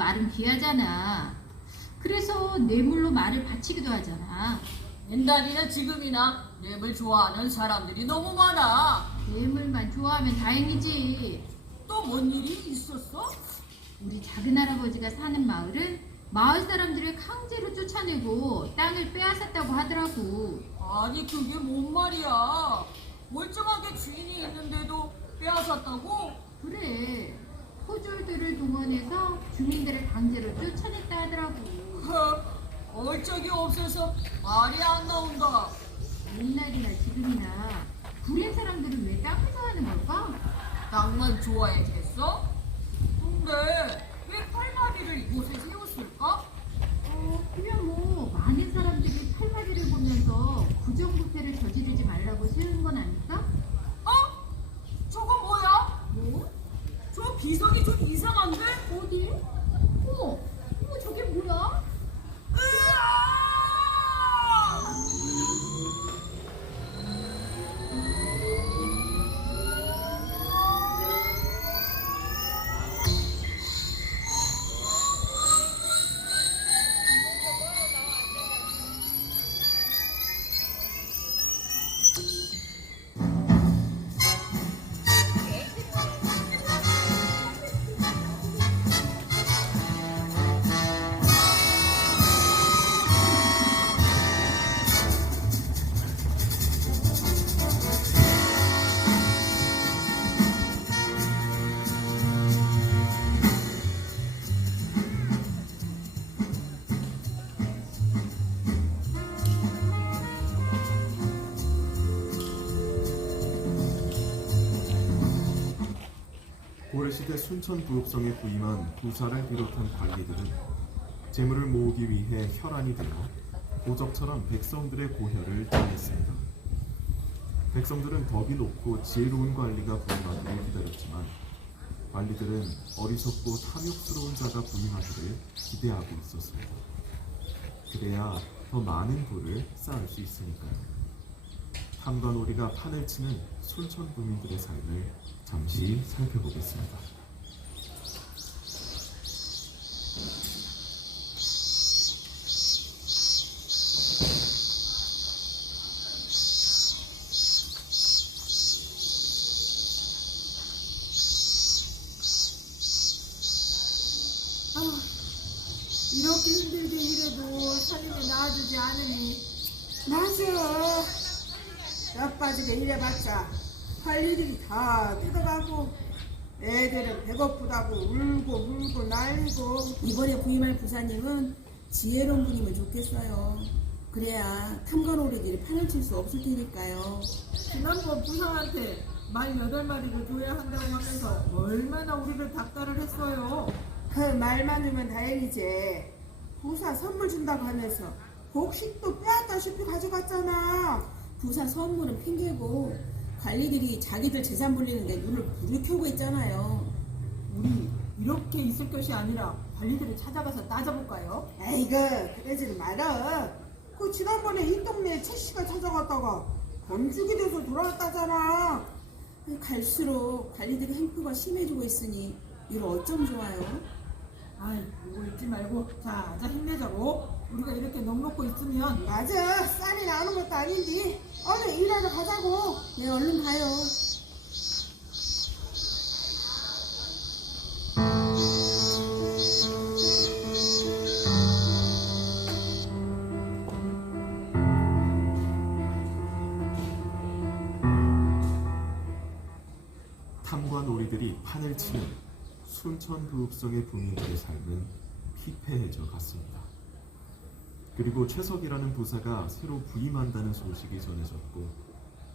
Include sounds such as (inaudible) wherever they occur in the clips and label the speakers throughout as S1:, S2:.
S1: 말은
S2: 귀하잖아. 그래서 뇌물로 말을 바치기도 하잖아.
S1: 옛날이나 지금이나 랩을 좋아하는 사람들이 너무 많아.
S2: 뇌물만 좋아하면 다행이지.
S1: 또 뭔 일이 있었어?
S2: 우리 작은 할아버지가 사는 마을은 마을 사람들을 강제로 쫓아내고 땅을 빼앗았다고 하더라고.
S1: 아니 그게 뭔 말이야? 멀쩡하게 주인이 있는데도 빼앗았다고?
S2: 그래. 포졸들을 동원해서 주민들을 강제로 쫓아냈다 하더라고.
S1: 헉, 얼적이 없어서 말이 안 나온다.
S2: 옛날이나 지금이나 구린 사람들은 왜 땅을 좋아하는 걸까?
S1: 땅만 좋아했겠어? 근데 왜 팔마리를 이곳에 세웠을까?
S2: 어, 그냥 뭐 많은 사람들이 팔마리를 보면서 부정부패를 저지르지 말라고 세운 건 아닐까?
S3: 고려시대 순천 부읍성에 부임한 부사를 비롯한 관리들은 재물을 모으기 위해 혈안이 되어 고적처럼 백성들의 고혈을 당했습니다. 백성들은 덕이 높고 지혜로운 관리가 부임하기를 기다렸지만 관리들은 어리석고 탐욕스러운 자가 부임하기를 기대하고 있었습니다. 그래야 더 많은 부를 쌓을 수 있으니까요. 탐관오리가 판을 치는 순천 부민들의 삶을 잠시 살펴보겠습니다.
S4: 이렇게 힘들게 일해도 살림에 놔주지 않으니 맞아 몇 가지가 일해봤자 할 일이 다 뜯어가고 애들은 배고프다고 울고 울고 난리고
S5: 이번에 부사님은 지혜로운 분이면 좋겠어요. 그래야 탐관오리들이 판을 칠 수 없을 테니까요.
S4: 지난번 부상한테 말 여덟 마리를 줘야 한다고 하면서 얼마나 우리를 닥달을 했어요 그 말만 주면 다행이지 부사 선물 준다고 하면서 곡식도 빼앗다시피 가져갔잖아
S5: 부사 선물은 핑계고 관리들이 자기들 재산 불리는데 눈을 부르 켜고 있잖아요.
S4: 우리 이렇게 있을 것이 아니라 관리들을 찾아가서 따져볼까요?
S6: 에이그 그러지는 말어 그 지난번에 이 동네에 최씨가 찾아갔다가 건축이 돼서 돌아왔다잖아
S5: 갈수록 관리들의 행포가 심해지고 있으니 이걸 어쩜 좋아요?
S4: 아이 이거 잊지 말고 자, 자 힘내자고 우리가 이렇게 넉넉고 있으면
S6: 맞아 쌀이 나오는 것도 아닌데 얼른 일하러 가자고
S5: 네, 얼른 가요.
S3: 탐관오리들이 판을 치는 순천 부읍성의 부민들의 삶은 피폐해져 갔습니다. 그리고 최석이라는 부사가 새로 부임한다는 소식이 전해졌고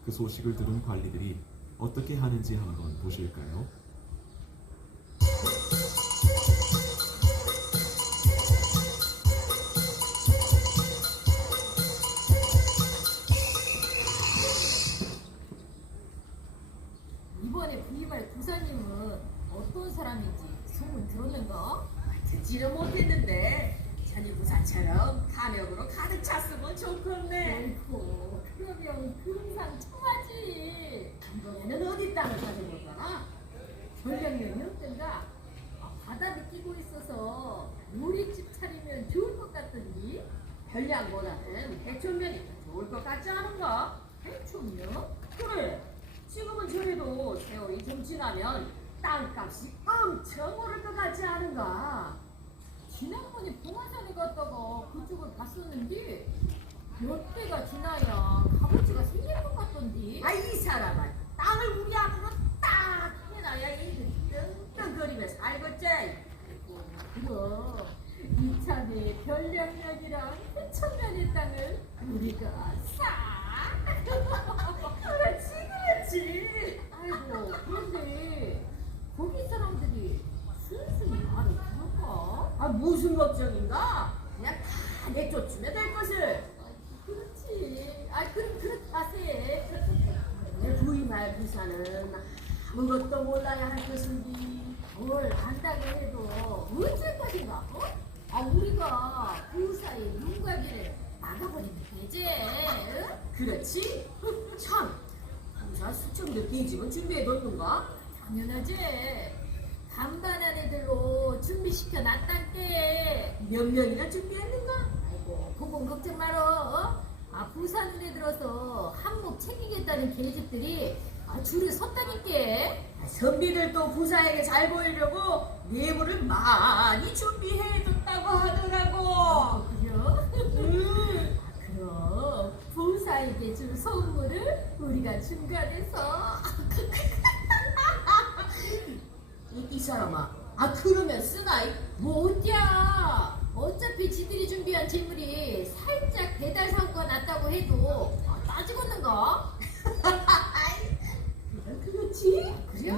S3: 그 소식을 들은 관리들이 어떻게 하는지 한번 보실까요?
S1: 좋겠네.
S2: 그러면 금상 청하지.
S1: 이번에는 어디 땅을 찾아볼 거나?
S2: 전략면이 어떤가? 아, 바다를 끼고 있어서 요리집 차리면 좋을 것 같더니
S1: 별량보다는 대천면이 더 좋을 것 같지 않은가?
S2: 대충요?
S1: 그래. 지금은 저래도 세월이 좀 지나면 땅값이 엄청 오를 것 같지 않은가?
S2: 지난번에 봉화산에 갔다가 그쪽을 봤었는데 몇 대가 지나야 값어치가 생길 것 같던데
S1: 아, 이 사람아. 땅을 우리 앞으로 딱 해놔야 이 뜬뜬거리며 살겠지.
S2: 그럼 이참에 별량면이랑 해천면의 땅을 우리가 싹
S1: 그렇지, 그렇지.
S2: 아이고 그런데 거기 사람들이 순순히 말을 들을까?
S1: 아, 무슨 걱정인가? 그냥 다 내쫓으면 될 것을.
S2: 그렇지 아 그럼 그렇다세
S1: 내 부임할 부사는 아무것도 몰라야 할 것인지
S2: 뭘 안다고 해도 것인가 어? 아 우리가 그 사이 윤곽이를 막아버리면 되지 응?
S1: 그렇지? (laughs) 참 부사 수청들 빈집은 준비해뒀는가?
S2: 당연하지 간반한 애들로 준비시켜 놨단께
S1: 몇 명이나 준비했는가?
S2: 아이고 그건 걱정 말어 어? 아 부산 눈에 들어서 한몫 챙기겠다는 계집들이 아 줄을 섰다니께
S1: 아, 선비들도 부사에게 잘 보이려고 뇌물을 많이 준비해뒀다고 하더라고
S2: 그래요?
S1: 음.
S2: 아, 그럼 부사에게 줄 선물을 우리가 중간에서
S1: 이, 이 사람아 아 그러면 쓰나이?
S2: 못야 어차피 지들이 준비한 재물이 살짝 배달 사고가 났다고 해도 아, 따지겠는가? (laughs)
S1: 그렇지?
S2: 그래요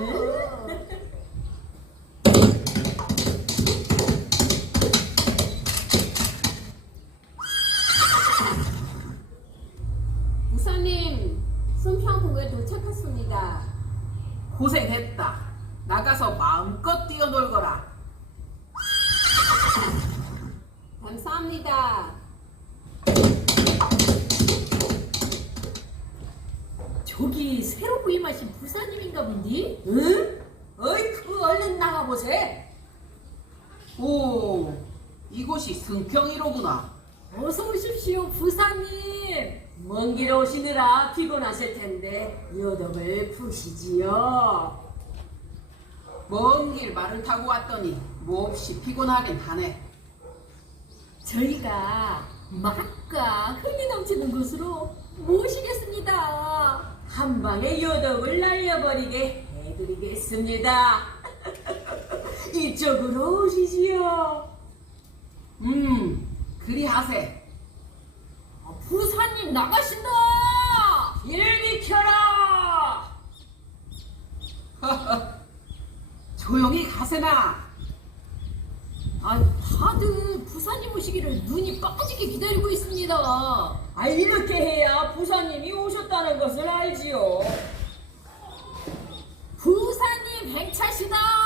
S7: 부사님, 순평동에 도착했습니다.
S8: 고생했다. 나가서 마음껏 뛰어놀거라.
S7: 감사합니다.
S2: 저기 새로 부임하신 부사님인가 본디?
S1: 응? 어이쿠 얼른 나가보세
S8: 오, 이곳이 승평이로구나.
S2: 어서 오십시오 부사님
S1: 먼 길 오시느라 피곤하실 텐데 여덕을 푸시지요
S8: 먼 길 말을 타고 왔더니 몹시 피곤하긴 하네.
S2: 저희가 맛과 흥이 넘치는 곳으로 모시겠습니다
S1: 한 방에 여덕을 날려버리게 해드리겠습니다 (laughs) 이쪽으로 오시지요
S8: 음, 그리하세.
S2: 아, 부사님 나가신다
S1: 길을 비켜라 (laughs)
S8: 조용히 가세나.
S2: 아, 다들 부사님 오시기를 눈이 빠지게 기다리고 있습니다.
S1: 아 이렇게 해야 부사님이 오셨다는 것을 알지요
S2: 부사님 행차시다.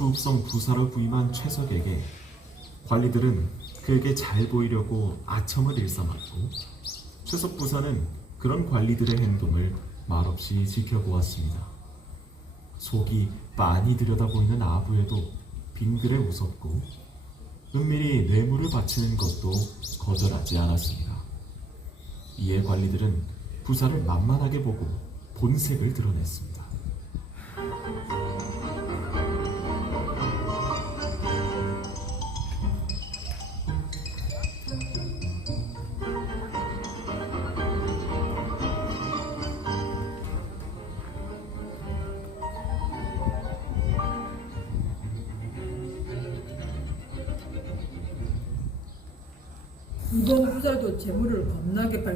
S3: 부읍성 부사로 부임한 최석에게 관리들은 그에게 잘 보이려고 아첨을 일삼았고 최석 부사는 그런 관리들의 행동을 말없이 지켜보았습니다. 속이 많이 들여다보이는 아부에도 빙그레 웃었고 은밀히 뇌물을 바치는 것도 거절하지 않았습니다. 이에 관리들은 부사를 만만하게 보고 본색을 드러냈습니다.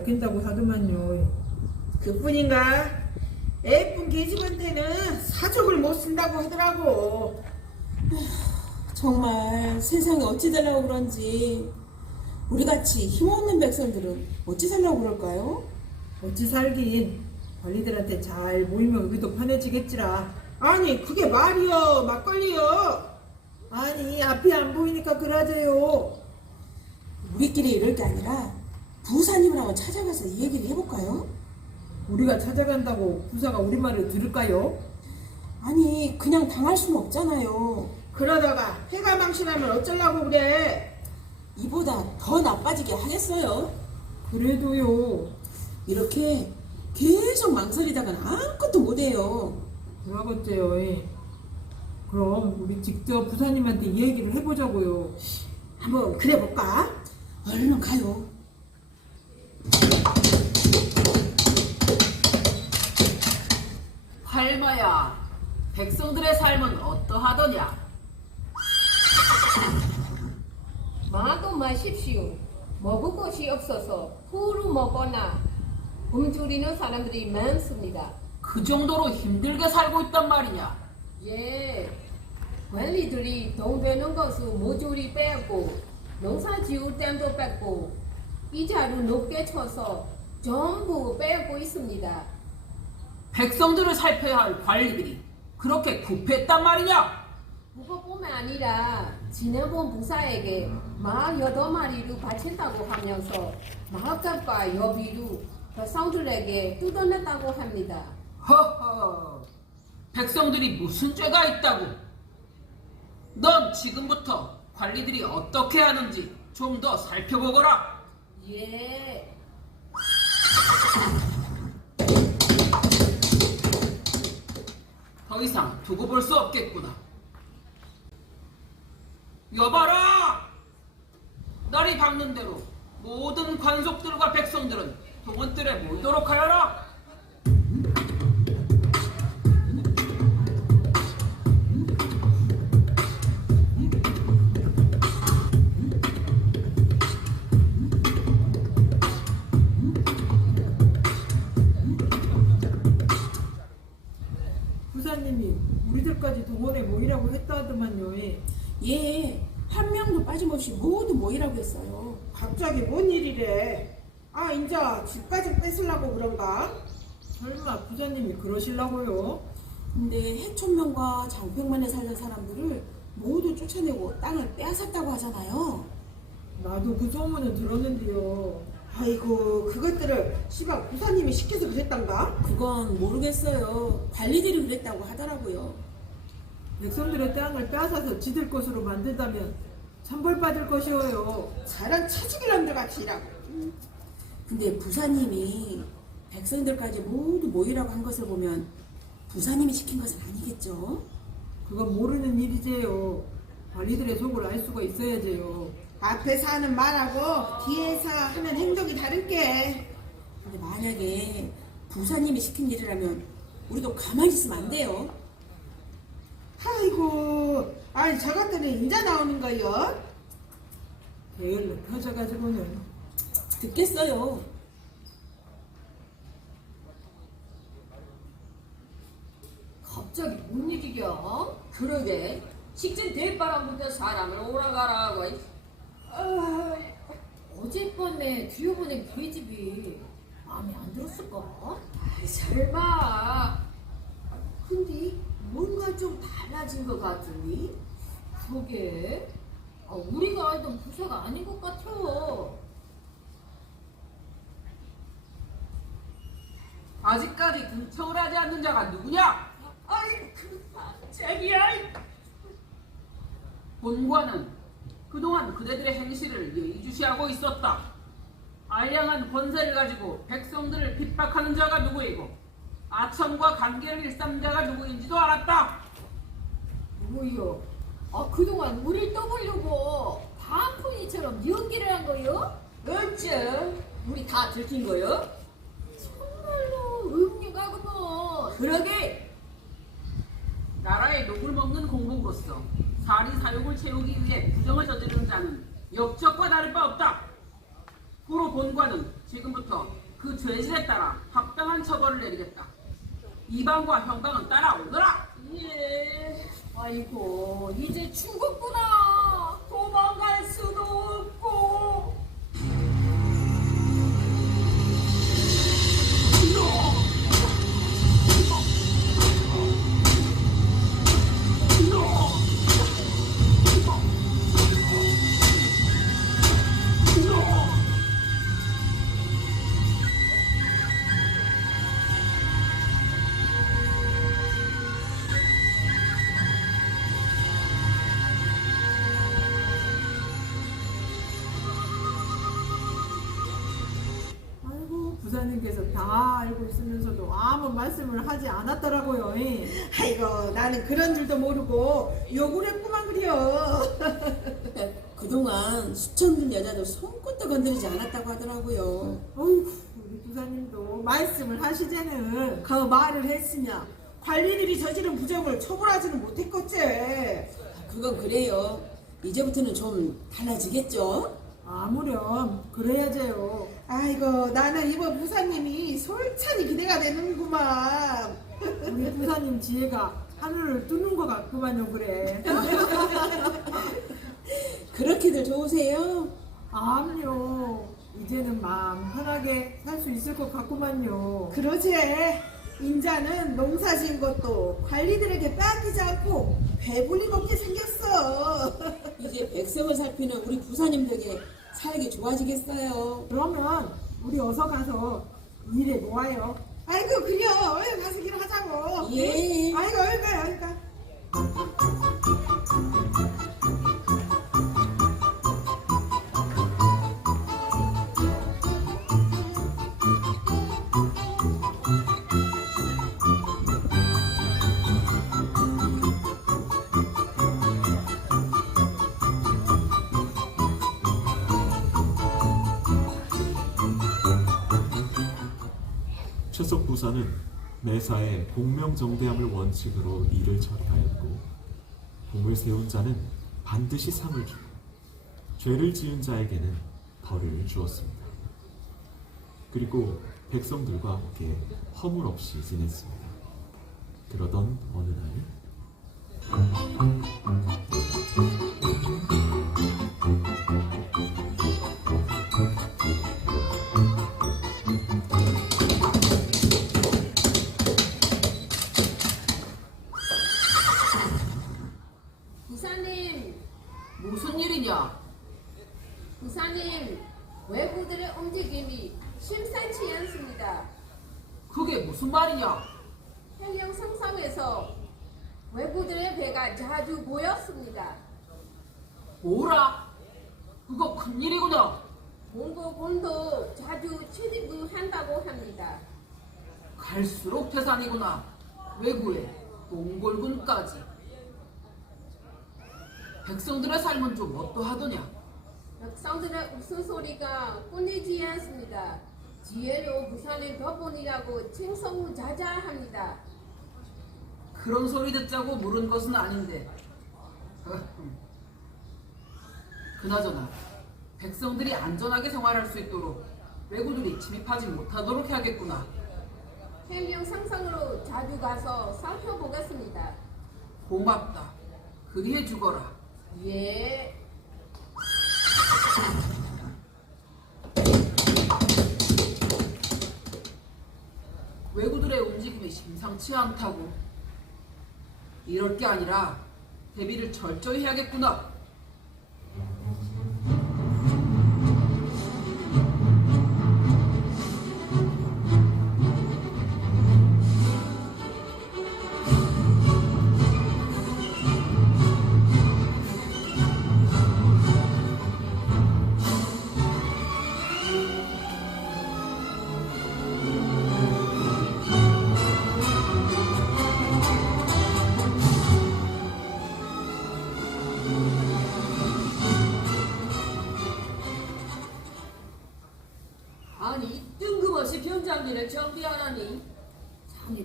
S4: 밝힌다고 하더만요.
S6: 그뿐인가? 예쁜 계집한테는 사족을 못 쓴다고 하더라고.
S5: 정말 세상이 어찌 되려고 그런지 우리같이 힘없는 백성들은 어찌 살려고 그럴까요?
S4: 어찌 살긴 관리들한테 잘 모이면 우리도 편해지겠지라.
S6: 아니 그게 말이여 막걸리여.
S4: 아니 앞이 안 보이니까 그러재요.
S5: 우리끼리 이럴 게 아니라 부사님을 한번 찾아가서 이 얘기를 해볼까요?
S4: 우리가 찾아간다고 부사가 우리 말을 들을까요?
S5: 아니 그냥 당할 수는 없잖아요.
S6: 그러다가 해가 망신하면 어쩌려고 그래.
S5: 이보다 더 나빠지게 하겠어요.
S4: 그래도요.
S5: 이렇게 계속 망설이다간 아무것도
S4: 못해요. 예. 그럼 우리 직접 부사님한테 이 얘기를 해보자고요.
S6: 한번 그래 볼까?
S5: 얼른 가요.
S8: 할마야, 백성들의 삶은 어떠하더냐?
S7: 마도 마십시오. 먹을 것이 없어서 후루 먹거나 굶주리는 사람들이 많습니다.
S8: 그 정도로 힘들게 살고 있단 말이냐?
S7: 예, 관리들이 돈 되는 것을 모조리 빼고 농사 지을 땐도 뺐고 이자를 높게 쳐서 전부 빼고 있습니다.
S8: 백성들을 살펴야 할 관리들이 그렇게 구패했단 말이냐?
S7: 그것뿐만 아니라 지난번 부사에게 마 여덟 마리를 바친다고 하면서 마값과 여비로 백성들에게 뜯어냈다고 합니다.
S8: 허허, 백성들이 무슨 죄가 있다고? 넌 지금부터 관리들이 어떻게 하는지 좀 더 살펴보거라.
S7: 예.
S8: 더 이상 두고 볼 수 없겠구나. 여봐라! 날이 밝는 대로 모든 관속들과 백성들은 동원들에 모이도록 하여라.
S4: 모이라고 했다 하더만요. 예.
S5: 예, 한 명도 빠짐없이 모두 모이라고 했어요.
S6: 갑자기 뭔 일이래? 아 인자 집까지 뺏으려고 그런가?
S4: 설마 부사님이 그러실라고요?
S5: 근데 해촌명과 장평만에 살던 사람들을 모두 쫓아내고 땅을 빼앗았다고 하잖아요.
S4: 나도 그 소문은 들었는데요.
S6: 아이고 그것들을 시방 부사님이 시켜서 그랬단가?
S5: 그건 모르겠어요. 관리들이 그랬다고 하더라고요.
S4: 백성들의 땅을 빼앗아서 지들 것으로 만든다면 천벌 받을 것이어요.
S6: 잘한 차지기람들 같이 일하고
S5: 근데 부사님이 백성들까지 모두 모이라고 한 것을 보면 부사님이 시킨 것은 아니겠죠?
S4: 그건 모르는 일이제요. 관리들의 속을 알 수가 있어야지요.
S6: 앞에서 하는 말하고 뒤에서 하는 행동이 다를 게
S5: 근데 만약에 부사님이 시킨 일이라면 우리도 가만히 있으면 안 돼요.
S6: 아이고 아니 저것들은 인자 나오는 거요?
S4: 게을러 펴져가지고는
S5: 듣겠어요.
S1: 갑자기 뭔 일이야? 그러게 식진 대바람 불때 사람을 오라가라 하고 아,
S2: 어젯밤에 들여보낸 계집이 마음에 안 들었을까?
S1: 아이, 설마 근데 뭔가 좀 달라진 것 같으니?
S2: 그러게 아, 우리가 알던 부사가 아닌 것 같아
S8: 아직까지 등청을 하지 않는 자가 누구냐?
S1: 아이 그 깜짝이야
S8: 본관은 그동안 그대들의 행실을 예의주시하고 있었다. 알량한 권세를 가지고 백성들을 핍박하는 자가 누구이고 아첨과 관계를 일삼는 자가 누구인지도 알았다.
S2: 뭐요? 아 그동안 우릴 떠보려고 반푼이처럼 연기를 한 거요?
S1: 어째 우리 다 들킨 거요?
S2: 정말로 음흉하구먼
S1: 그러게
S8: 나라의 녹을 먹는 공복으로서 사리 사욕을 채우기 위해 부정을 저지르는 자는 역적과 다를 바 없다. 도로 본관은 지금부터 그 죄질에 따라 합당한 처벌을 내리겠다. 이방과 형방은 따라오너라.
S1: 예. 아이고 이제 죽었구나. 도망갈 수도
S4: 말씀을 하지 않았더라고요. 예.
S6: 아이고 나는 그런 줄도 모르고 욕을 했구만 그려 (laughs)
S5: 그동안 수천들 여자도 손끝도 건드리지 않았다고 하더라고요.
S4: 어휴 우리 부사님도 말씀을 하시자는
S6: 그 말을 했으냐 관리들이 저지른 부정을 처벌하지는 못했겠지
S5: 그건 그래요. 이제부터는 좀 달라지겠죠?
S4: 아무렴 그래야죠.
S6: 아이고 나는 이번 부사님이 솔찬히 기대가 되는구만
S4: 우리 부사님 지혜가 하늘을 뚫는 것 같구만요 그래.
S5: 그렇게들 좋으세요?
S4: 아무요 이제는 마음 편하게 살 수 있을 것 같구만요.
S6: 그러지 인자는 농사 지은 것도 관리들에게 빼앗기지 않고 배불리 먹게 생겼어
S5: 이제 백성을 살피는 우리 부사님 덕에 살기 좋아지겠어요.
S4: 그러면 우리 어서 가서 일해 놓아요.
S6: 아이고 그려 얼른 가서 일하자고
S5: 예.
S6: 아이고 얼른 가 얼른 가
S3: 부사는 매사에 공명정대함을 원칙으로 일을 처리하였고 공을 세운 자는 반드시 상을 주고 죄를 지은 자에게는 벌을 주었습니다. 그리고 백성들과 함께 허물 없이 지냈습니다. 그러던 어느 날
S7: 몽고군도 자주 출입을 한다고 합니다.
S8: 갈수록 태산이구나. 외구에 몽골군까지. 백성들의 삶은 좀 어떠하더냐?
S7: 백성들의 웃음소리가 끊이지 않습니다. 지혜로 부산의 덕분이라고 칭송을 자자합니다.
S8: 그런 소리 듣자고 물은 것은 아닌데. (laughs) 그나저나 백성들이 안전하게 생활할 수 있도록 외구들이 침입하지 못하도록 해야겠구나.
S7: 해명 상상으로 자주 가서 살펴보겠습니다.
S8: 고맙다. 그리해 주거라.
S7: 예.
S8: 외구들의 움직임이 심상치 않다고. 이럴 게 아니라 대비를 철저히 해야겠구나.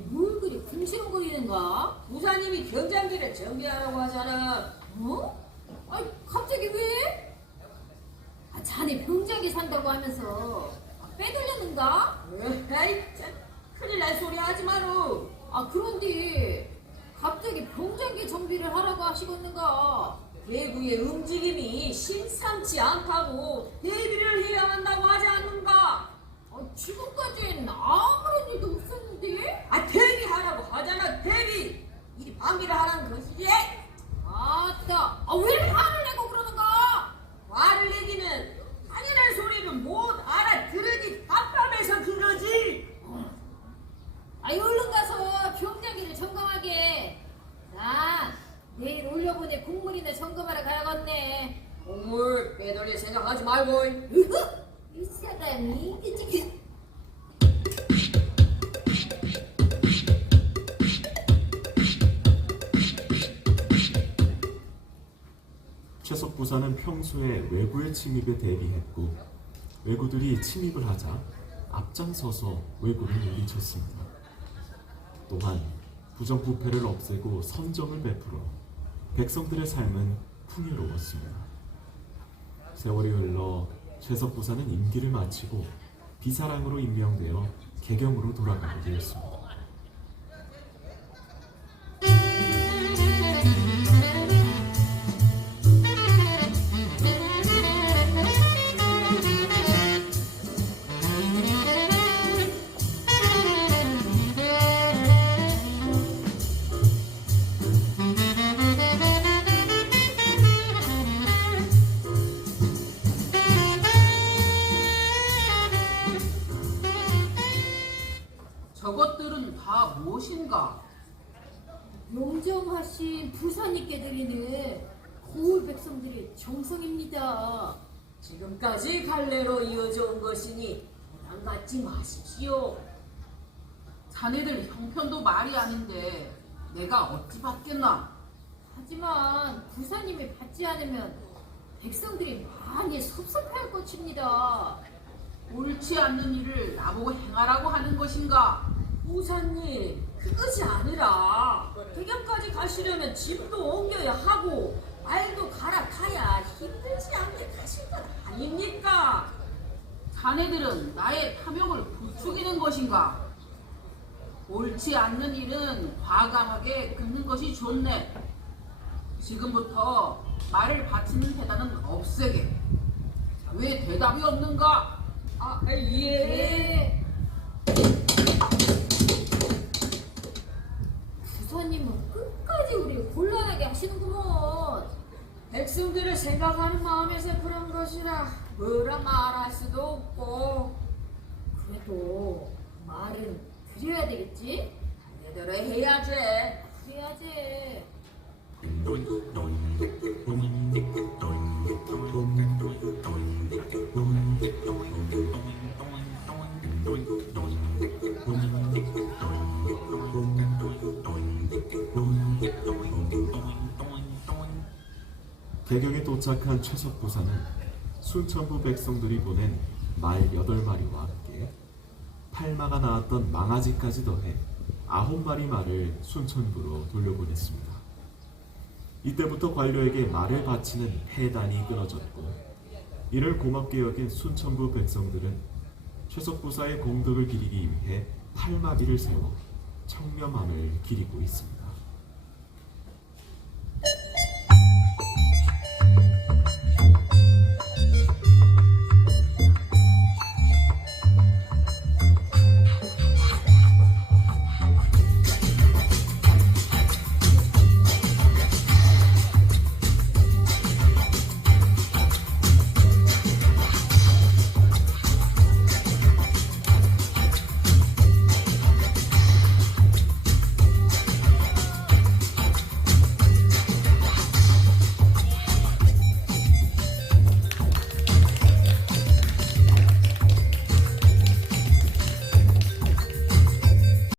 S2: 뭘 그리 궁시렁거리는 가?
S1: 부사님이 견장기를 정비하라고 하잖아.
S2: 어? 아니 갑자기 왜? 아, 자 자네 병작에 산다고 하면서 빼돌렸는가?
S1: 에이, 참, 큰일 날 소리 하지 마루.
S2: 아 그런데 갑자기 병작에 정비를 하라고 하시겠는가?
S1: 대구의 움직임이 심상치 않다고 대비를 해야 한다고 하지 않는가?
S2: 아, 지금까지는 아무런 일도?
S1: 아 대비하라고 하잖아 대비. 이 방비를 하라는 것이지.
S2: 아따, 아, 왜 화를 내고 그러는가?
S1: 화를 내기는 당연한 소리는 못 알아들으니 답답해서 그러지.
S2: 아, 얼른 가서 병장기를 점검하게. 나 내일 올려보내 국물이나 점검하러 가야겠네.
S1: 공물 빼돌릴 생각하지 말고.
S2: 으흐! 이 사람이 그치
S3: 부사는 평소에 외구의 침입에 대비했고 외구들이 침입을 하자 앞장서서 외구를 물리쳤습니다. 또한 부정부패를 없애고 선정을 베풀어 백성들의 삶은 풍요로웠습니다. 세월이 흘러 최석 부사는 임기를 마치고 비사랑으로 임명되어 개경으로 돌아가게 되었습니다.
S8: 말이 아닌데 내가 어찌 받겠나?
S2: 하지만 부사님이 받지 않으면 백성들이 많이 섭섭해할 것입니다.
S8: 옳지 않는 일을 나보고 행하라고 하는 것인가?
S1: 우사님, 그것이 아니라 대경까지 가시려면 짐도 옮겨야 하고 말도 갈아타야 힘들지 않게 가실 것 아닙니까?
S8: 자네들은 나의 탐욕을 부추기는 것인가? 옳지 않는 일은 과감하게 끊는 것이 좋네. 지금부터 말을 바치는 대단은 없애게. 왜 대답이 없는가?
S1: 아, 예.
S2: 네. 부사님은 끝까지 우리를 곤란하게 하시는구먼.
S1: 백성들을 생각하는 마음에서 그런 것이라 뭐라 말할 수도 없고
S3: 도착한 최석 부사는 순천부 백성들이 보낸 말 8마리와 함께 팔마가 나왔던 망아지까지 더해 아홉 마리 말을 순천부로 돌려보냈습니다. 이때부터 관료에게 말을 바치는 폐단이 끊어졌고 이를 고맙게 여긴 순천부 백성들은 최석 부사의 공덕을 기리기 위해 팔마비를 세워 청렴함을 기리고 있습니다.